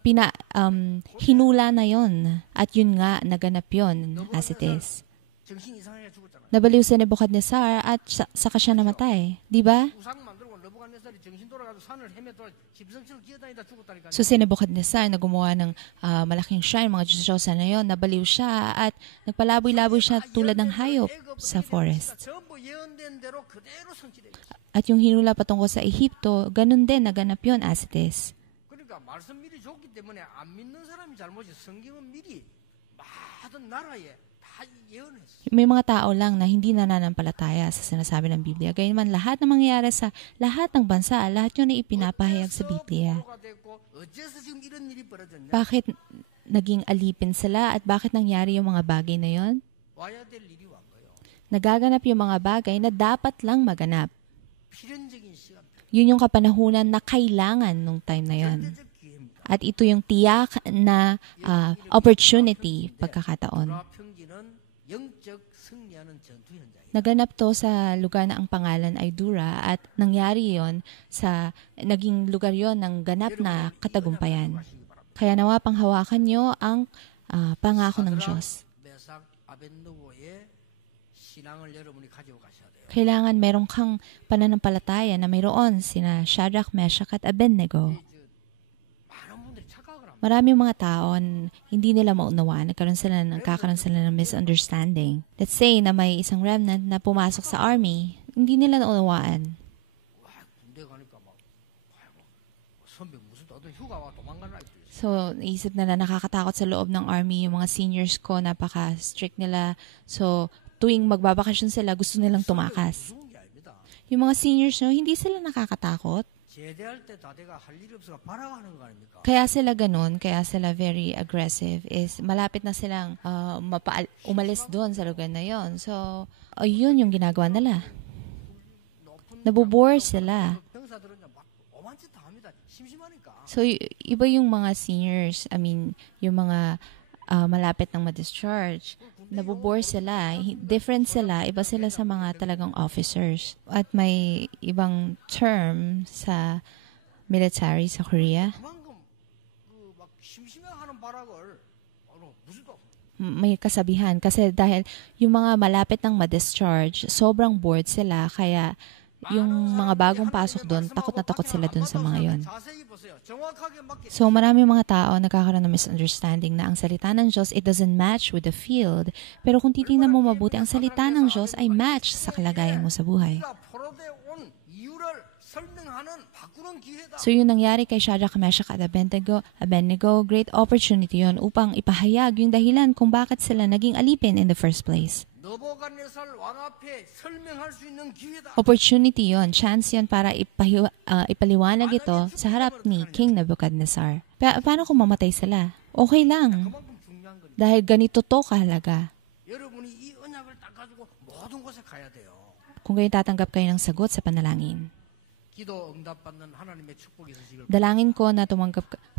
Hinula na yon. At yun nga, naganap yon as it is. 정신 이상하게 죽었잖아. Nabaliw si Nebuchadnezzar at saka siya namatay. Di ba? 우상 만들고 느부갓네살이 정신 돌아가지고 산을 헤매돌아 집성치를 기어다니다 죽었다니까. So si Nebuchadnezzar na gumawa ng malaking shrine, mga Diyos-Diyosa na yon, nabaliw siya at nagpalaboy-laboy siya tulad ng hayop sa forest. 전부 예언된 대로 그대로 성취되고 있어. At yung hinula patungkol sa Ehipto, ganun din, naganap yon as it is. 그러니까 말씀 미리 줬기 때문에 안 믿는 사람이 잘못이 성경은 미리 모든 나라에 다 예언했어. May mga tao lang na hindi nananampalataya sa sinasabi ng Biblia. Gayunman lahat ng mangyayari sa lahat ng bansa, lahat yun ay ipinapahayag sa Biblia. 부모가 됐고 어째서 지금 이런 일이 벌어졌냐? Bakit naging alipin sila at bakit nangyari yung mga bagay na yon? 와야 될 일이 와. Nagaganap yung mga bagay na dapat lang maganap. 필연적인 시간, Yun yung kapanahunan na kailangan nung time na yun. 절대적 기회입니다. At ito yung tiyak na opportunity, pagkakataon. 평지는 영적 승리하는 전투 현장이에요. Naganap to sa lugar na ang pangalan ay Dura at nangyari yon sa naging lugar yon ng ganap na katagumpayan. Kaya nawa panghawakan nyo ang pangako ng Diyos. 메삭 아벤누고의 신앙을 여러분이 가지고 가셔야 돼요. Kailangan meron kang pananampalataya na mayroon sina Shadrach, Meshach at Abednego. 많은 분들이 착각을 합니다. Maraming mga tao, hindi nila maunawaan, nagkakaroon sila ng misunderstanding. Let's say na may isang remnant na pumasok sa army, hindi nila naunawaan. 와, 군대 가니까 막 아이고, 선배 무슨 어떤 휴가와 도망가는 아이도 있어요. So, naisip nila nakakatakot sa loob ng army yung mga seniors ko, napaka-strict nila. So, tuwing magbabakasyon sila, gusto nilang tumakas. 무서운 게 아닙니다. Yung mga seniors nyo, hindi sila nakakatakot. 제대할 때 다대가 할 일이 없어가 발악하는 거 아닙니까? Kaya sila ganun, kaya sila very aggressive, is malapit na silang umalis doon sa lugar na yon. So, yun yung ginagawa nila. Nabobore sila. 병사들은 막 오만 짓 다 합니다. 심심하니까. So, iba yung mga seniors, yung mga malapit ng ma-discharge. Nabobore sila. Different sila. Iba sila sa mga talagang officers. At may ibang term sa military sa Korea. 그만큼 막 심심해하는 발악을 무슨 또 May kasabihan. Kasi dahil yung mga malapit ng ma-discharge, sobrang bored sila. Kaya yung mga bagong pasok doon, takot na takot sila doon sa mga yon. 자세히 보세요. 정확하게 맞게. So, marami mga tao nagkakaroon ng misunderstanding na ang salita ng Diyos, it doesn't match with the field. Pero kung titingnan mo mabuti, ang salita ng Diyos ay match sa kalagayan mo sa buhay. 우리가 포로돼 온 이유를 설명하는 바꾸는 기회다. So, yung nangyari kay Shadrach, Meshach at Abednego, great opportunity yon upang ipahayag yung dahilan kung bakit sila naging alipin in the first place. 느부갓네살 왕 앞에 설명할 수 있는 기회다. Opportunity yon, chance yon para ipaliwanag ito sa harap ni King Nebuchadnezzar. Paano kung mamatay sila? Okay lang. 그만큼 중요한 거니까. Dahil ganito to kahalaga. 여러분이 이 언약을 딱 가지고 모든 곳에 가야 돼요. Kung kayo tatanggap kayo ng sagot sa panalangin. 기도 응답받는 하나님의 축복이 있으시길 Dalangin ko na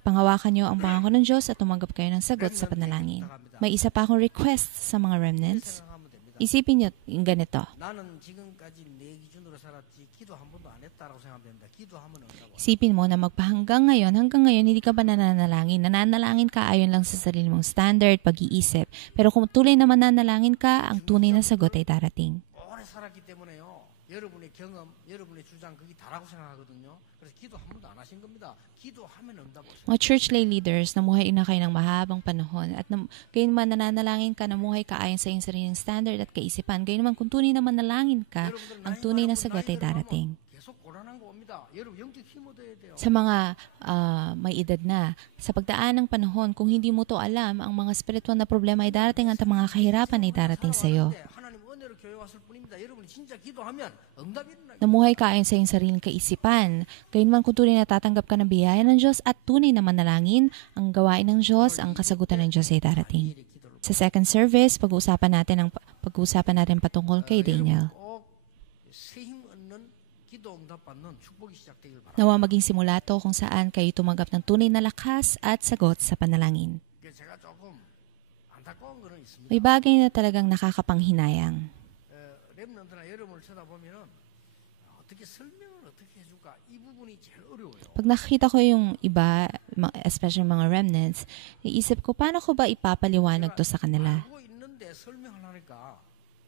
panghawakan nyo ang pangako ng Diyos at tumanggap kayo ng sagot sa panalangin. May isa pa akong request sa mga remnants. 생각하면 됩니다. Isipin nyo yung ganito. 나는 지금까지 내 기준으로 살았지 기도 한 번도 안 했다라고 생각하면 됩니다. 기도하면 응답. Isipin mo na hanggang ngayon, hindi ka ba nananalangin? Nananalangin ka ayon lang sa sarili mong standard, pag-iisip. Pero kung tuloy na mananalangin ka, ang tunay na sagot ay darating. 오래 살았기 때문에요. 여러분의 경험, 여러분의 주장 그게 다라고 생각하거든요. 그래서 기도 한 번도 안 하신 겁니다. 기도하면 응답 오세요. Mga church lay leaders, namuhay na kayo ng mahabang panahon at gayon man nananalangin ka, namuhay ka ayon sa iyong sariling standard at kaisipan. Gayon naman kung tunay na manalangin ka, ang tunay na sagot ay darating. 계속 고난한 거 옵니다. 여러분 영적 힘 얻어야 돼요. Sa mga may edad na, sa pagdaan ng panahon, kung hindi mo to alam, ang mga spiritual na problema ay darating at ang mga kahirapan ay darating sa iyo. 하나님 은혜로 교회 왔을 뿐입니다. 여러분이 진짜 기도하면 응답이 일어나요. Namuhay ka ayon sa iyong sariling kaisipan. Gayunman kung tunay na tatanggap ka ng biyaya ng Diyos at tunay na manalangin, ang gawain ng Diyos, ang kasagutan ng Diyos ay darating. Sa second service, pag-uusapan natin patungkol kay Daniel. 새힘 얻는 기도 응답받는 축복이 시작되길 바랍니다. Nawa maging simulato kung saan kayo tumanggap ng tunay na lakas at sagot sa panalangin. 제가 조금 안타까운 거는 있습니다. May bagay na talagang nakakapanghinayang. 렘넌트나 여러분을 쳐다보면은 어떻게 설명을 어떻게 해줄까 이 부분이 제일 어려워요. Pag nakikita ko yung iba, especially mga remnants, iisip ko, paano ko ba ipapaliwanag to sa kanila? 알고 있는데 설명하려니까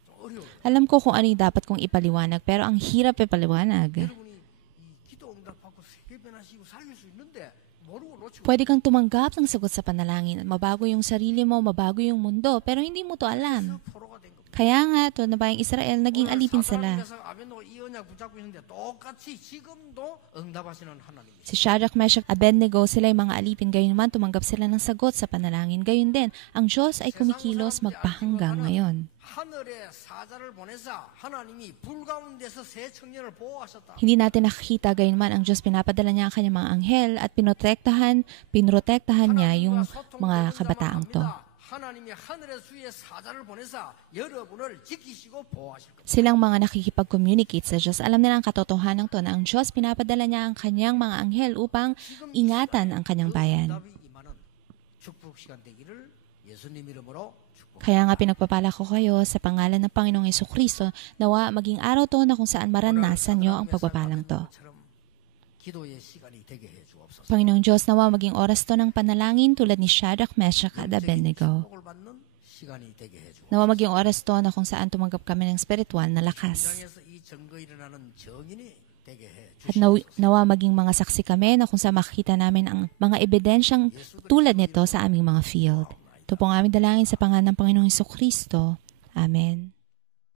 좀 어려워요. Alam ko kung ano yung dapat kong ipaliwanag, pero ang hirap ipaliwanag. 여러분이 이 기도 응답받고 세계 변하시고 살릴 수 있는데 모르고 놓치고 Pwede kang tumanggap ng sagot sa panalangin at mabago yung sarili mo, mabago yung mundo, pero hindi mo to alam. 포로가 된 겁니다. Kaya nga, to na bayang Israel, naging alipin sila. 아벤노가 이 언약 붙잡고 있는데 똑같이 지금도 응답하시는 하나님이시죠. Si Shadrach, Meshach, Abednego, sila yung mga alipin. Gayon naman, tumanggap sila ng sagot sa panalangin. Gayon din, ang Diyos ay kumikilos magpahanggang ngayon. 하늘의 사자를 보내사 하나님이 불 가운데서 새 청년을 보호하셨다. Hindi natin nakikita, gayon man, ang Diyos pinapadala niya ang kanyang mga anghel at pinrotektahan niya yung mga kabataang to. 하나님이 하늘의 주의 사자를 보내사 여러분을 지키시고 보호하실 겁니다. Silang mga nakikipag-communicate sa Diyos, alam nila ang katotohanan to na ang Diyos pinapadala niya ang kanyang mga anghel upang ingatan ang kanyang bayan. 응답이 임하는 축복 시간 되기를 예수님 이름으로 축복. Kaya nga pinagpapala ko kayo sa pangalan ng Panginoong Jesucristo, nawa maging araw to na kung saan maranasan nyo ang pagpapalang to. 기도의 시간이 되게 해 주옵소서. Panginoong Diyos, nawa maging oras to ng panalangin tulad ni Shadrach, Meshach at Abednego. 축복을 받는 시간이 되게 해 주옵소서. Nawa maging oras to na kung saan tumanggap kami ng spiritual na lakas. 현장에서 이 증거 일어나는 정인이 되게 해 At 주옵소서. nawa maging mga saksi kami na kung saan makikita namin ang mga ebidensyang tulad nito sa aming mga field. Ito po ang aming dalangin sa pangalan ng Panginoong Jesucristo. Amen.